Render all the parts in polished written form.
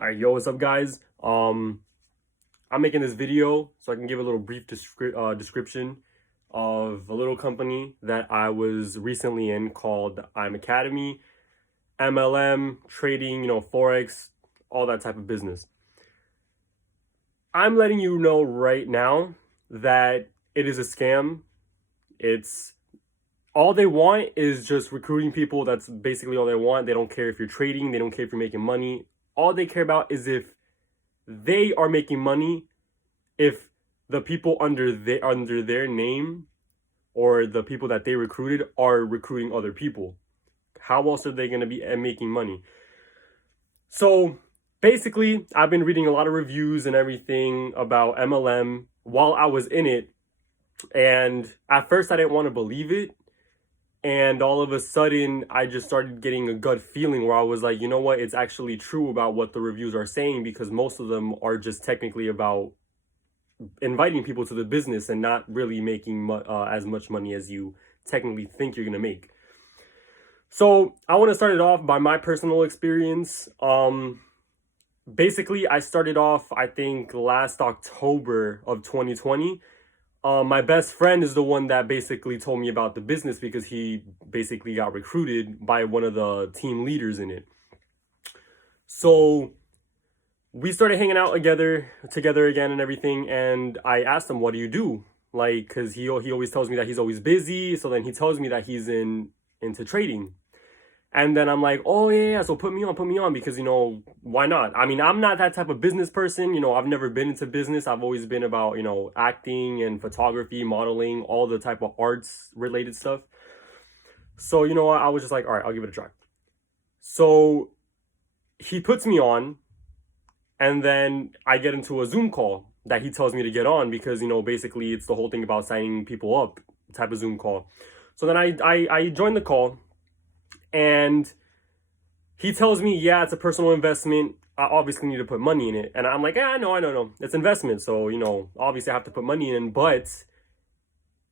All right, yo, what's up, guys? I'm making this video so I can give a little brief description of a little company that I was recently in called I'm Academy, MLM, trading, Forex, all that type of business. I'm letting you know right now that it is a scam. It's all they want is just recruiting people. That's basically all they want. They don't care if you're trading, they don't care if you're making money. All they care about is if they are making money, if the people under their name or the people that they recruited are recruiting other people. How else are they going to be making money? So basically, I've been reading a lot of reviews and everything about MLM while I was in it, and at first I didn't want to believe it. And all of a sudden, I just started getting a gut feeling where I was like, you know what? It's actually true about what the reviews are saying, because most of them are just technically about inviting people to the business and not really making as much money as you technically think you're going to make. So I want to start it off by my personal experience. Basically, I started off, I think, last October of 2020. My best friend is the one that basically told me about the business because he basically got recruited by one of the team leaders in it. So we started hanging out together again and everything. And I asked him, what do you do? Like, cause he always tells me that he's always busy. So then he tells me that he's into trading. And then I'm like, oh yeah, so put me on because, why not? I mean, I'm not that type of business person. I've never been into business. I've always been about, acting and photography, modeling, all the type of arts related stuff. So, I was just like, all right, I'll give it a try. So he puts me on, and then I get into a Zoom call that he tells me to get on because, basically it's the whole thing about signing people up type of Zoom call. So then I joined the call. And he tells me, yeah, it's a personal investment. I obviously need to put money in it. And I'm like, yeah, I know. It's investment. So, obviously I have to put money in, but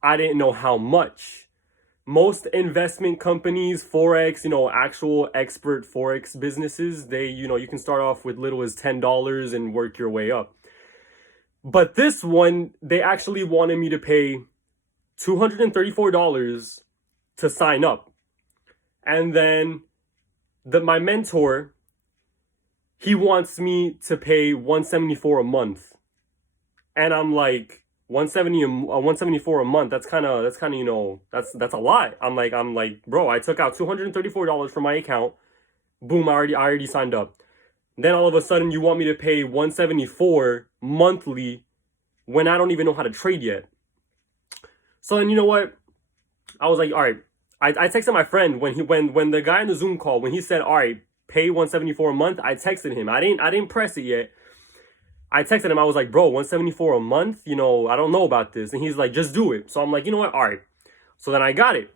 I didn't know how much. Most investment companies, Forex, actual expert Forex businesses, they, you can start off with little as $10 and work your way up. But this one, they actually wanted me to pay $234 to sign up. And then my mentor, he wants me to pay $174 a month. And I'm like, 174 a month, that's kind of, that's a lot. I'm like, bro, I took out $234 from my account. Boom, I already signed up. Then all of a sudden you want me to pay 174 monthly when I don't even know how to trade yet. So then, you know what? I was like, all right. I texted my friend when the guy in the Zoom call, when he said, all right, pay 174 a month, I texted him. I didn't press it yet. I texted him. I was like, bro, 174 a month, I don't know about this. And he's like, just do it. So I'm like, you know what? All right. So then I got it.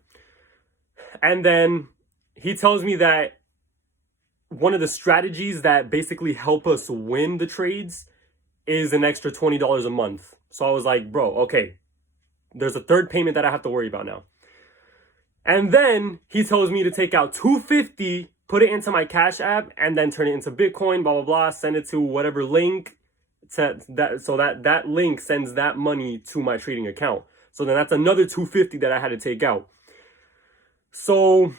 And then he tells me that one of the strategies that basically help us win the trades is an extra $20 a month. So I was like, bro, okay, there's a third payment that I have to worry about now. And then he tells me to take out $250, put it into my Cash App, and then turn it into Bitcoin, blah, blah, blah, send it to whatever link so that link sends that money to my trading account. So then that's another $250 that I had to take out. So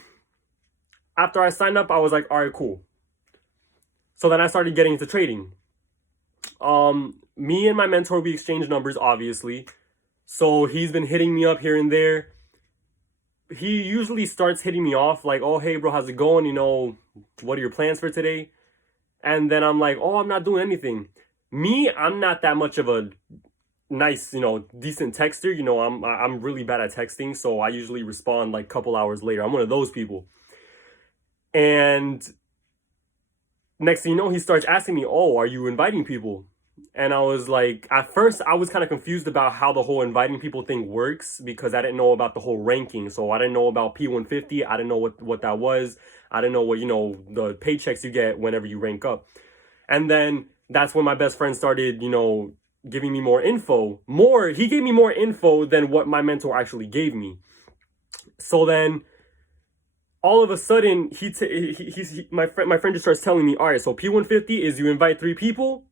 after I signed up, I was like, all right, cool. So then I started getting into trading. Me and my mentor, we exchanged numbers, obviously. So he's been hitting me up here and there. He usually starts hitting me off like, oh, hey, bro, how's it going? What are your plans for today? And then I'm like, oh, I'm not doing anything. Me, I'm not that much of a nice, decent texter. I'm really bad at texting. So I usually respond like a couple hours later. I'm one of those people. And next thing you know, he starts asking me, oh, are you inviting people? And I was like, at first, I was kind of confused about how the whole inviting people thing works because I didn't know about the whole ranking. So I didn't know about P150. I didn't know what that was. I didn't know what, the paychecks you get whenever you rank up. And then that's when my best friend started, giving me more info. He gave me more info than what my mentor actually gave me. So then all of a sudden my friend just starts telling me, all right, so P150 is you invite 3 people,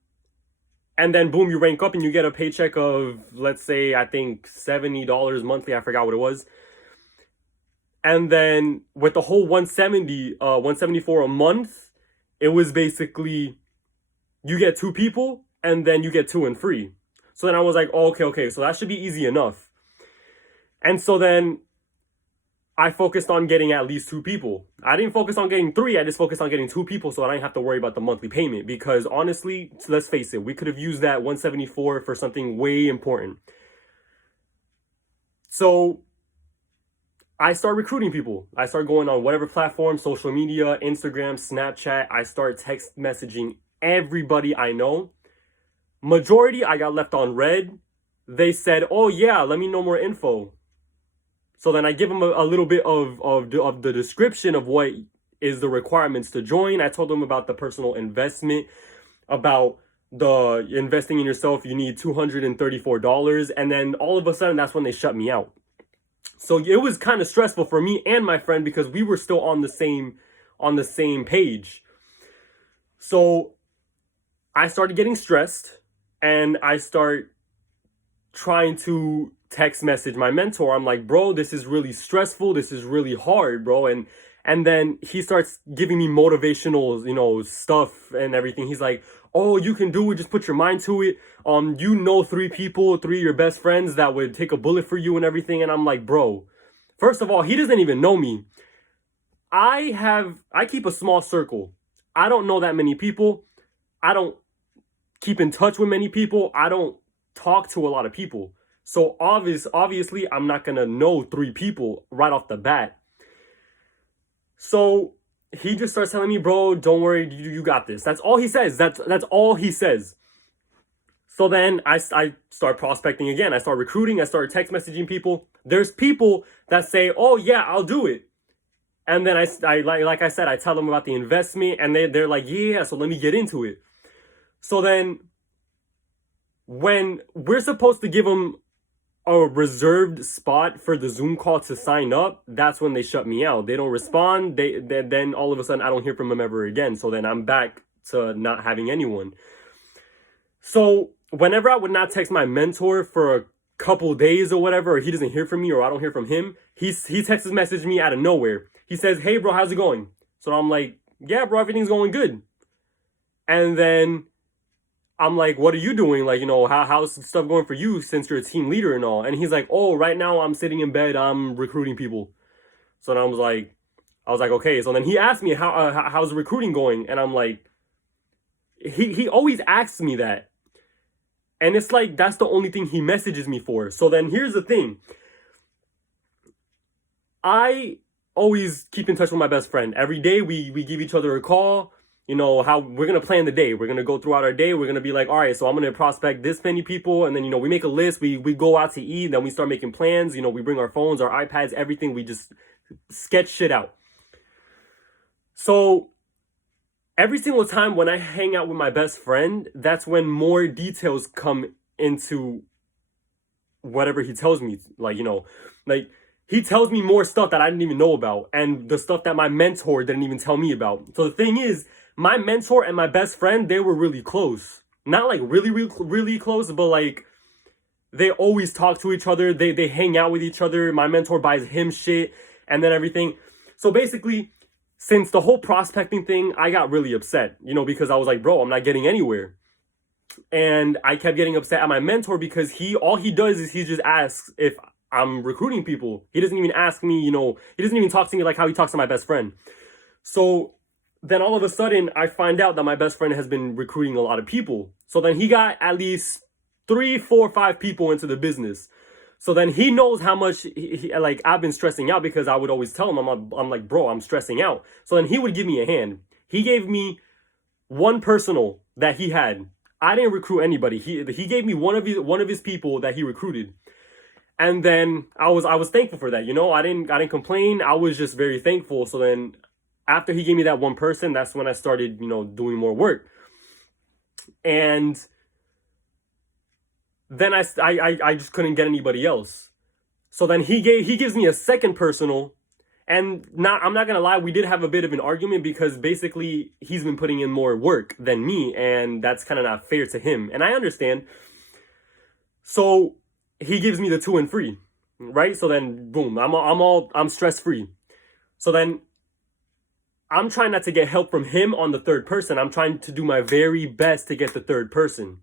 and then boom, you rank up and you get a paycheck of, let's say, I think $70 monthly. I forgot what it was. And then with the whole 174 a month, it was basically you get 2 people and then you get 2 and free. So then I was like, oh, okay, so that should be easy enough. And so then I focused on getting at least 2 people. I didn't focus on getting 3. I just focused on getting 2 people so I didn't have to worry about the monthly payment. Because honestly, let's face it, we could have used that 174 for something way important. So I start recruiting people. I start going on whatever platform, social media, Instagram, Snapchat. I start text messaging everybody I know. Majority, I got left on red. They said, oh yeah, let me know more info. So then I give them a little bit of the description of what is the requirements to join. I told them about the personal investment, about the investing in yourself. You need $234. And then all of a sudden, that's when they shut me out. So it was kind of stressful for me and my friend because we were still on the same page. So I started getting stressed and I start trying to text message my mentor. I'm like, bro, this is really stressful. This is really hard, bro. And then he starts giving me motivational, stuff and everything. He's like, oh, you can do it. Just put your mind to it. 3 people, 3 of your best friends that would take a bullet for you and everything. And I'm like, bro, first of all, he doesn't even know me. I keep a small circle. I don't know that many people. I don't keep in touch with many people. I don't talk to a lot of people. So obviously, I'm not going to know 3 people right off the bat. So he just starts telling me, bro, don't worry, you got this. That's all he says. That's all he says. So then I start prospecting again. I start recruiting. I start text messaging people. There's people that say, oh, yeah, I'll do it. And then like I said, I tell them about the investment and they're like, yeah, so let me get into it. So then when we're supposed to give them a reserved spot for the Zoom call to sign up, that's when they shut me out. They don't respond. Then all of a sudden I don't hear from them ever again. So then I'm back to not having anyone. So whenever I would not text my mentor for a couple days or whatever, or he doesn't hear from me or I don't hear from him, he texts message me out of nowhere. He says, hey bro, how's it going? So I'm like, yeah bro, everything's going good. And then I'm like, what are you doing? Like, how's stuff going for you since you're a team leader and all? And he's like, oh, right now I'm sitting in bed, I'm recruiting people. So then I was like, okay. So then he asked me, how's the recruiting going? And I'm like, he always asks me that. And it's like, that's the only thing he messages me for. So then here's the thing. I always keep in touch with my best friend. Every day we give each other a call. How we're going to plan the day. We're going to go throughout our day. We're going to be like, all right, so I'm going to prospect this many people. And then, we make a list. We go out to eat. Then we start making plans. We bring our phones, our iPads, everything. We just sketch shit out. So every single time when I hang out with my best friend, that's when more details come into whatever he tells me. Like he tells me more stuff that I didn't even know about. And the stuff that my mentor didn't even tell me about. So the thing is, my mentor and my best friend, they were really close. Not like really, really, really close, but like they always talk to each other. They hang out with each other. My mentor buys him shit and then everything. So basically, since the whole prospecting thing, I got really upset, because I was like, bro, I'm not getting anywhere. And I kept getting upset at my mentor because all he does is he just asks if I'm recruiting people. He doesn't even ask me, he doesn't even talk to me like how he talks to my best friend. So then all of a sudden, I find out that my best friend has been recruiting a lot of people. So then he got at least 3, 4, 5 people into the business. So then he knows how much I've been stressing out because I would always tell him, I'm like, bro, I'm stressing out. So then he would give me a hand. He gave me one personal that he had. I didn't recruit anybody. He gave me one of his people that he recruited. And then I was thankful for that. I didn't complain. I was just very thankful. So then after he gave me that one person, that's when I started, doing more work. And then I just couldn't get anybody else. So then he gives me a second personal, And I'm not gonna lie, we did have a bit of an argument because basically he's been putting in more work than me, and that's kind of not fair to him. And I understand. So he gives me the 2 and free, right? So then boom, I'm stress free. So then I'm trying not to get help from him on the third person. I'm trying to do my very best to get the third person.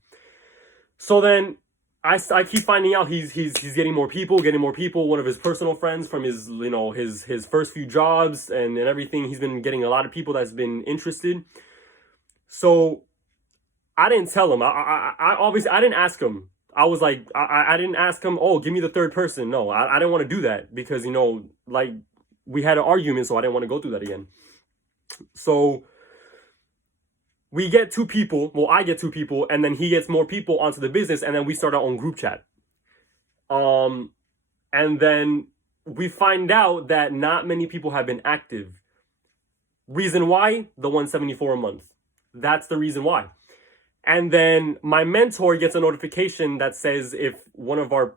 So then I keep finding out he's getting more people. One of his personal friends from his, his first few jobs and everything. He's been getting a lot of people that's been interested. So I didn't tell him. I obviously, I didn't ask him. I was like, I didn't ask him, oh, give me the third person. No, I didn't want to do that because, like we had an argument, so I didn't want to go through that again. So we get 2 people. Well, I get 2 people, and then he gets more people onto the business, and then we start our own group chat. And then we find out that not many people have been active. Reason why? The 174 a month. That's the reason why. And then my mentor gets a notification that says if one of our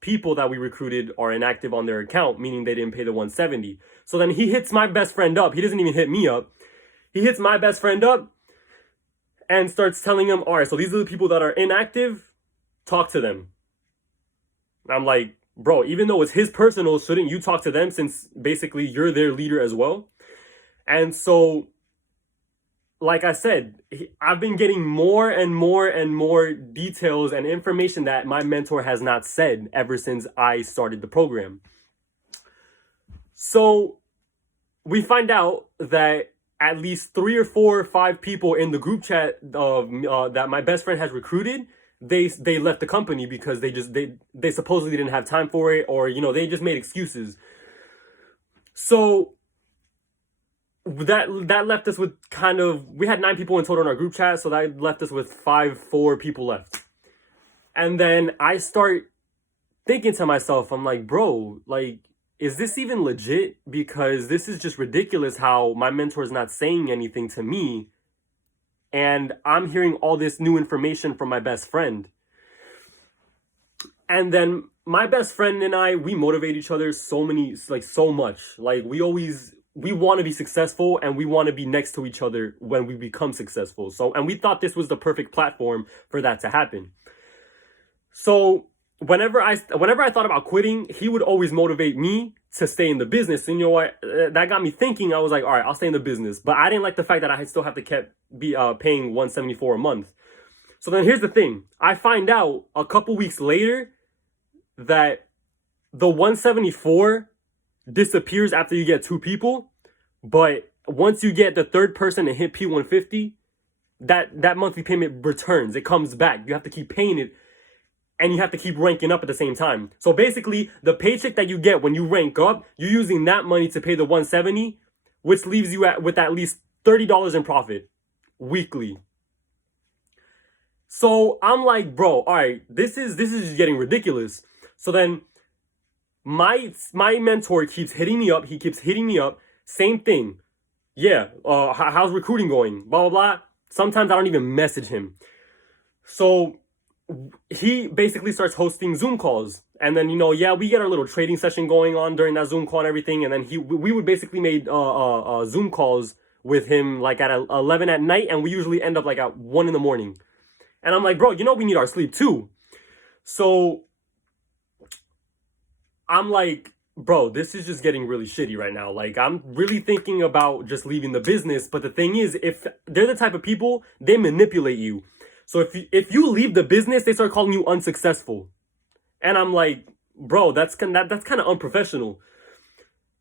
people that we recruited are inactive on their account, meaning they didn't pay the 170. So then he hits my best friend up. He doesn't even hit me up. He hits my best friend up and starts telling him, all right, so these are the people that are inactive. Talk to them. And I'm like, bro, even though it's his personal, shouldn't you talk to them since basically you're their leader as well? And so, like I said, I've been getting more and more and more details and information that my mentor has not said ever since I started the program. So we find out that at least 3 or 4 or 5 people in the group chat that my best friend has recruited, they left the company because they supposedly didn't have time for it, or they just made excuses. So that left us with we had 9 people in total in our group chat, so that left us with 4 people left. And then I start thinking to myself, I'm like, bro, like, is this even legit? Because this is just ridiculous how my mentor is not saying anything to me, and I'm hearing all this new information from my best friend. And then my best friend and I, we motivate each other so much. Like we want to be successful, and we want to be next to each other when we become successful. So, and we thought this was the perfect platform for that to happen. So whenever I thought about quitting, he would always motivate me to stay in the business. And you know what? That got me thinking. I was like, all right, I'll stay in the business. But I didn't like the fact that I still have to be paying $174 a month. So then here's the thing. I find out a couple weeks later that the 174 disappears after you get 2 people, but once you get the third person and hit P150, that monthly payment returns. It comes back. You have to keep paying it, and you have to keep ranking up at the same time. So basically, the paycheck that you get when you rank up, you're using that money to pay the 170, which leaves you with at least $30 in profit weekly. So I'm like, bro, all right, this is just getting ridiculous. So then my mentor keeps hitting me up. He keeps hitting me up. Same thing. Yeah, how's recruiting going? Blah, blah, blah. Sometimes I don't even message him. So he basically starts hosting Zoom calls. And then, we get our little trading session going on during that Zoom call and everything. And then we would basically make Zoom calls with him like at 11 at night. And we usually end up like at 1 in the morning. And I'm like, bro, we need our sleep too. So I'm like, bro, this is just getting really shitty right now. Like, I'm really thinking about just leaving the business. But the thing is, if they're the type of people, they manipulate you. So if you leave the business, they start calling you unsuccessful. And I'm like, bro, that's kind of unprofessional.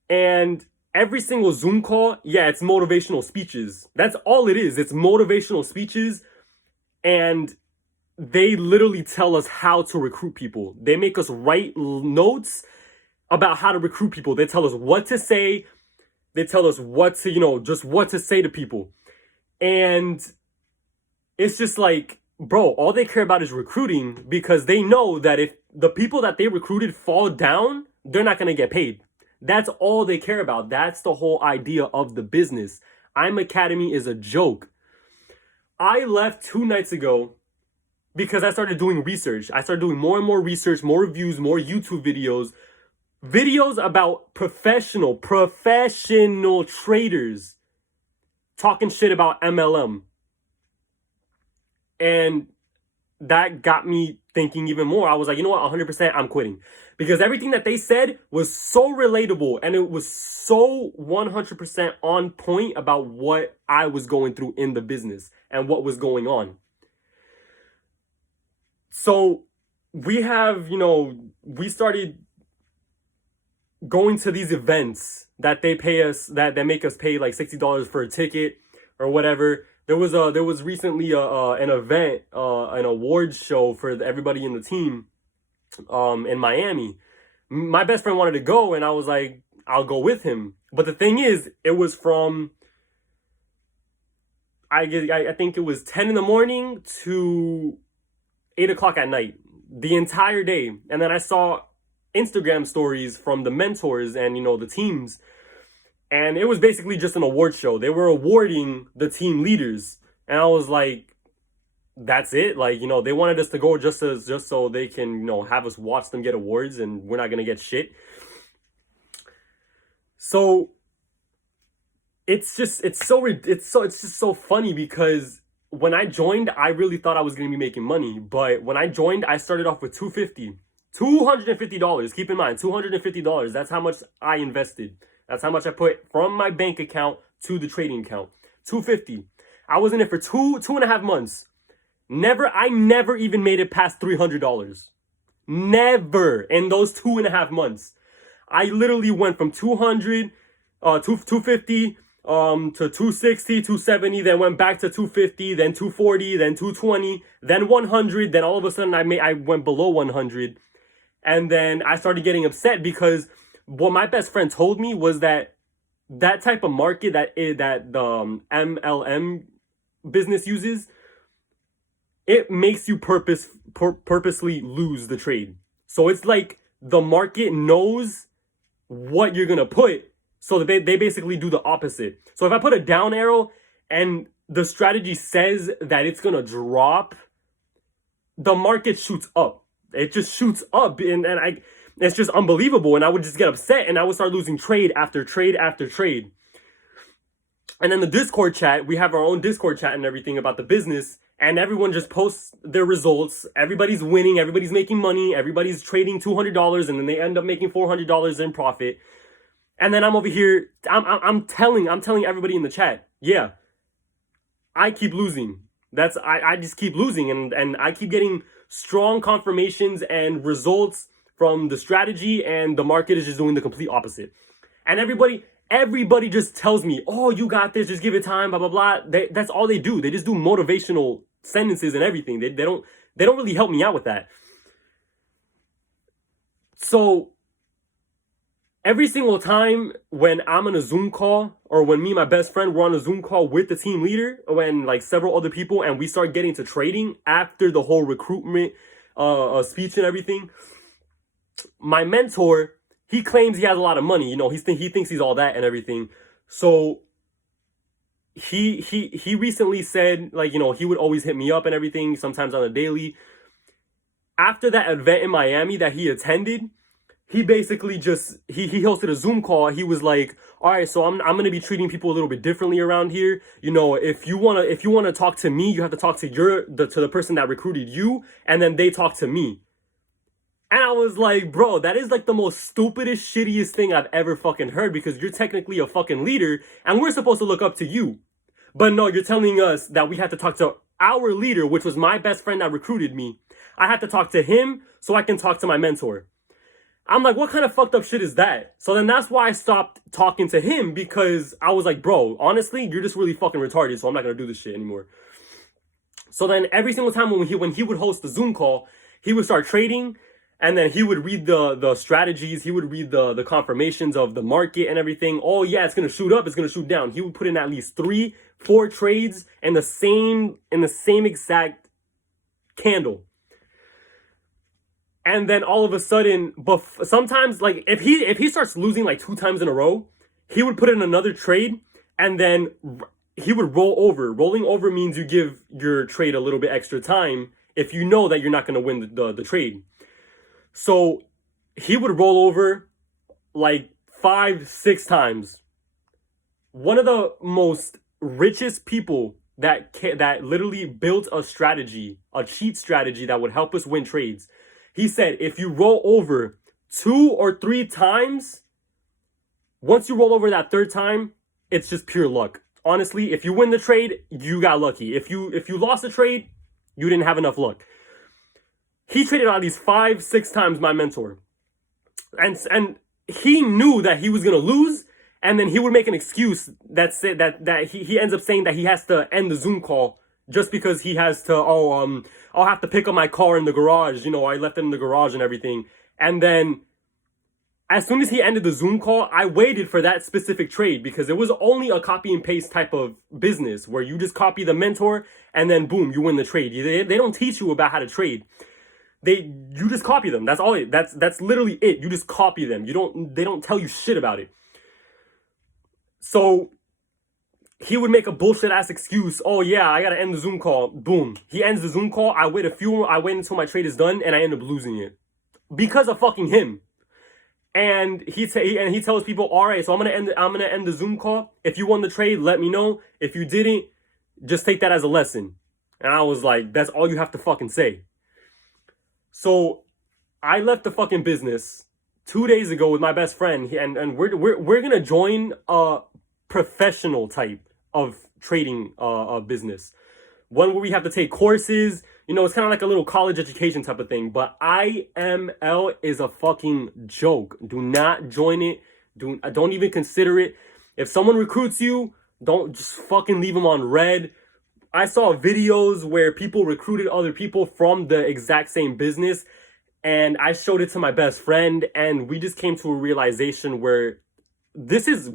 And every single Zoom call, yeah, it's motivational speeches. That's all it is. It's motivational speeches. And they literally tell us how to recruit people. They make us write notes about how to recruit people. They tell us what to say. They tell us what to, just what to say to people. And it's just like, bro, all they care about is recruiting, because they know that if the people that they recruited fall down, they're not going to get paid. That's all they care about. That's the whole idea of the business. I'm Academy is a joke. I left 2 nights ago because I started doing research. I started doing more and more research, more reviews, more YouTube videos, Videos about professional traders talking shit about MLM. And that got me thinking even more. I was like, you know what, 100% I'm quitting. Because everything that they said was so relatable and it was so 100% on point about what I was going through in the business and what was going on. So we have, we started going to these events that they pay us, that make us pay like $60 for a ticket or whatever. There was recently an event, an awards show for everybody in the team, in Miami. My best friend wanted to go, and I was like, I'll go with him. But the thing is, it was from, I think it was 10 in the morning to 8 o'clock at night, the entire day. And then I saw Instagram stories from the mentors and, the teams. And it was basically just an award show. They were awarding the team leaders. And I was like, that's it? Like, they wanted us to go just so they can, have us watch them get awards and we're not going to get shit. So it's just so funny because when I joined, I really thought I was going to be making money. But when I joined, I started off with $250. Keep in mind, $250. That's how much I invested. That's how much I put from my bank account to the trading account. $250. I was in it for two and a half months. I never even made it past $300. Never in those 2.5 months. I literally went from 250 to 260, 270, then went back to 250, then 240, then 220, then 100. Then all of a sudden I went below 100. And then I started getting upset because what my best friend told me was that type of market that the MLM business uses, it makes you purposely lose the trade. So it's like the market knows what you're gonna put, so they basically do the opposite. So if I put a down arrow and the strategy says that it's gonna drop, the market shoots up. It just shoots up, and it's just unbelievable. And I would just get upset, and I would start losing trade after trade after trade. And then the Discord chat, we have our own Discord chat and everything about the business, and everyone just posts their results. Everybody's winning, everybody's making money, everybody's trading $200, and then they end up making $400 in profit. And then I'm over here, I'm telling everybody in the chat, yeah, I keep losing. I just keep losing, and I keep getting strong confirmations and results from the strategy, and the market is just doing the complete opposite. And everybody just tells me, oh, you got this, just give it time, blah, blah, blah. That's all they do. They just do motivational sentences and everything. They don't really help me out with that. So every single time when I'm on a Zoom call, or when me and my best friend were on a Zoom call with the team leader, when like several other people, and we start getting to trading after the whole recruitment speech and everything, my mentor, he claims he has a lot of money. He thinks he's all that and everything. So he recently said, like, he would always hit me up and everything, sometimes on a daily. After that event in Miami that he attended, he basically just, he hosted a Zoom call. He was like, all right, so I'm going to be treating people a little bit differently around here. If you want to talk to me, you have to talk to the person that recruited you, and then they talk to me. And I was like, bro, that is like the most stupidest, shittiest thing I've ever fucking heard, because you're technically a fucking leader and we're supposed to look up to you. But no, you're telling us that we have to talk to our leader, which was my best friend that recruited me. I have to talk to him so I can talk to my mentor. I'm like, what kind of fucked up shit is that? So then that's why I stopped talking to him, because I was like, bro, honestly, you're just really fucking retarded, so I'm not going to do this shit anymore. So then every single time when he would host the Zoom call, he would start trading, and then he would read the strategies, he would read the confirmations of the market and everything. Oh yeah, it's going to shoot up, it's going to shoot down. He would put in at least 3-4 trades in the same exact candle. And then all of a sudden, but sometimes, like, if he starts losing like 2 times in a row, he would put in another trade, and then he would roll over. Rolling over means you give your trade a little bit extra time if you know that you're not going to win the trade. So he would roll over, like 5, 6 times. One of the most richest people that literally built a strategy, a cheat strategy that would help us win trades. He said, if you roll over 2 or 3 times, once you roll over that third time, it's just pure luck. Honestly, if you win the trade, you got lucky. If you lost the trade, you didn't have enough luck. He traded on these 5, 6 times, my mentor. And he knew that he was gonna lose, and then he would make an excuse that said that he ends up saying that he has to end the Zoom call just because he has to I'll have to pick up my car in the garage. You know, I left it in the garage and everything. And then as soon as he ended the Zoom call, I waited for that specific trade because it was only a copy and paste type of business where you just copy the mentor and then boom, you win the trade. They don't teach you about how to trade. You just copy them. That's all that's literally it. You just copy them. They don't tell you shit about it. So he would make a bullshit ass excuse. Oh yeah, I gotta end the Zoom call. Boom. He ends the Zoom call. I wait until my trade is done and I end up losing it. Because of fucking him. And he tells people, all right, so I'm gonna end the Zoom call. If you won the trade, let me know. If you didn't, just take that as a lesson. And I was like, that's all you have to fucking say. So I left the fucking business 2 days ago with my best friend, and we're gonna join a professional type of trading business, one where we have to take courses. You know, it's kind of like a little college education type of thing. But IML is a fucking joke. Do not join it. Don't even consider it. If someone recruits you, don't just fucking leave them on red. I saw videos where people recruited other people from the exact same business, and I showed it to my best friend, and we just came to a realization where this is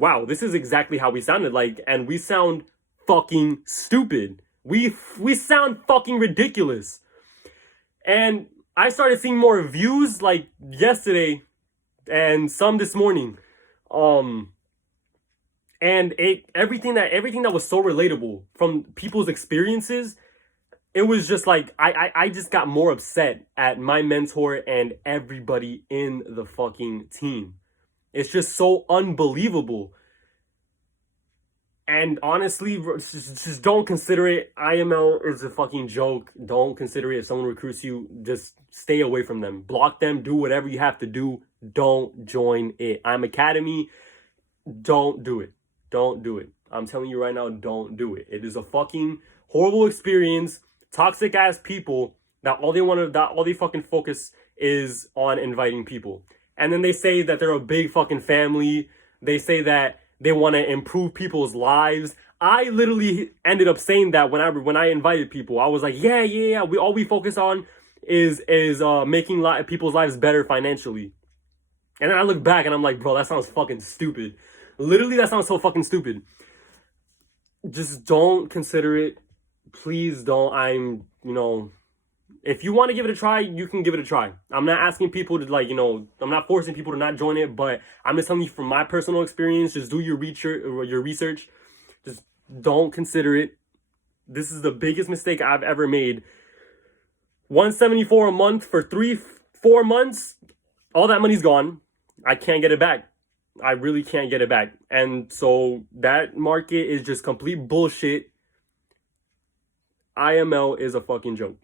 exactly how we sounded like, and we sound fucking stupid. We sound fucking ridiculous. And I started seeing more views like yesterday and some this morning. And everything that was so relatable from people's experiences, it was just like I just got more upset at my mentor and everybody in the fucking team. It's just so unbelievable. And honestly, just don't consider it. IML is a fucking joke. Don't consider it. If someone recruits you, just stay away from them. Block them. Do whatever you have to do. Don't join it. I'm Academy. Don't do it. Don't do it. I'm telling you right now, don't do it. It is a fucking horrible experience. Toxic ass people that all they fucking focus is on inviting people. And then they say that they're a big fucking family. They say that they want to improve people's lives. I literally ended up saying that when I invited people. I was like, yeah. We focus on is making people's lives better financially. And then I look back and I'm like, bro, that sounds fucking stupid. Literally, that sounds so fucking stupid. Just don't consider it. Please don't. If you want to give it a try, you can give it a try. I'm not asking people to I'm not forcing people to not join it, but I'm just telling you from my personal experience, just do your research. Just don't consider it. This is the biggest mistake I've ever made. $174 a month for 3-4 months, all that money's gone. I can't get it back. I really can't get it back. And so that market is just complete bullshit. IML is a fucking joke.